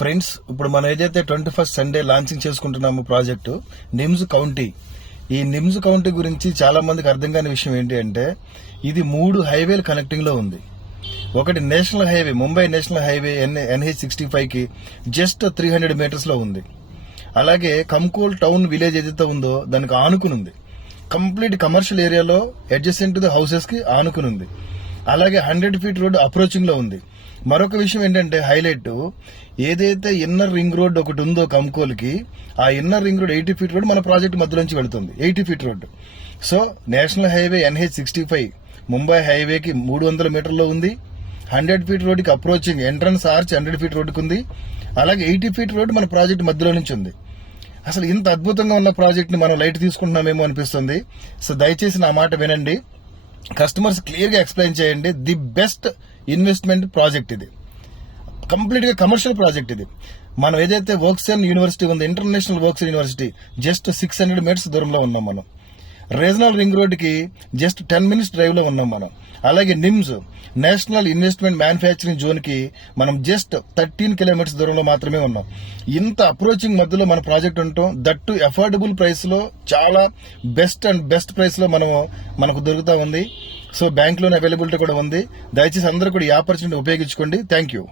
Friends, ఇప్పుడు మనం ఏదైతే 21st సండే లాంచింగ్ చేసుకుంటున్నామో ప్రాజెక్టు నిమ్స్ కౌంటీ. ఈ నిమ్స్ కౌంటీ గురించి చాలా మందికి అర్థం కాని విషయం ఏంటి అంటే, ఇది 3 హైవేలు కనెక్టింగ్ లో ఉంది. ఒకటి national highway, Mumbai national highway NH65 కి జస్ట్ 300 మీటర్స్ లో ఉంది. అలాగే కంకోల్ టౌన్ విలేజ్ ఏదైతే ఉందో దానికి ఆనుకుని ఉంది. కంప్లీట్ కమర్షియల్ ఏరియాలో అడ్జసెంట్ టు ది హౌసెస్ కి ఆనుకుని ఉంది. అలాగే 100 ఫీట్ రోడ్ అప్రోచింగ్ లో ఉంది. మరొక విషయం ఏంటంటే హైలైట్, ఏదైతే ఇన్నర్ రింగ్ రోడ్ ఒకటి ఉందో కంకోల్ కి, ఆ inner ring road 80 feet road మన ప్రాజెక్ట్ మధ్యలోంచి వెళుతుంది. 80 feet road. So national highway NH65 Mumbai హైవేకి 300 మీటర్లో ఉంది. 100 ఫీట్ రోడ్కి అప్రోచింగ్ ఎంట్రన్స్ ఆర్చ్ 100 ఫీట్ రోడ్కి ఉంది. అలాగే 80 ఫీట్ రోడ్ మన ప్రాజెక్ట్ మధ్యలో నుంచి ఉంది. అసలు ఇంత అద్భుతంగా ఉన్న ప్రాజెక్ట్ ని మనం లైట్ తీసుకుంటున్నామేమో అనిపిస్తుంది. సో దయచేసి నా మాట వినండి. కస్టమర్స్ క్లియర్ గా ఎక్స్ప్లెయిన్ చేయండి. ది బెస్ట్ ఇన్వెస్ట్మెంట్ ప్రాజెక్ట్ ఇది. కంప్లీట్ గా కమర్షియల్ ప్రాజెక్ట్ ఇది. మనం ఏదైతే వర్క్సన్ యూనివర్సిటీ ఉంది, ఇంటర్నేషనల్ వర్క్సన్ యూనివర్సిటీ, జస్ట్ 600 మీటర్స్ దూరంలో ఉన్నాం మనం. రీజనల్ రింగ్ రోడ్ కి జస్ట్ 10 మినిట్స్ డ్రైవ్ లో ఉన్నాం మనం. అలాగే NIMS national investment manufacturing zone కి మనం జస్ట్ 13 కిలోమీటర్స్ దూరంలో మాత్రమే ఉన్నాం. ఇంత అప్రోచింగ్ మధ్యలో మన ప్రాజెక్ట్ ఉండటం, దట్టు అఫోర్డబుల్ ప్రైస్ లో, చాలా బెస్ట్ ప్రైస్ లో మనకు దొరుకుతా ఉంది. సో బ్యాంక్ లోన్ అవైలబిలిటీ కూడా ఉంది. దయచేసి అందరూ కూడా ఈ ఆపర్చునిటీ ఉపయోగించుకోండి. Thank you.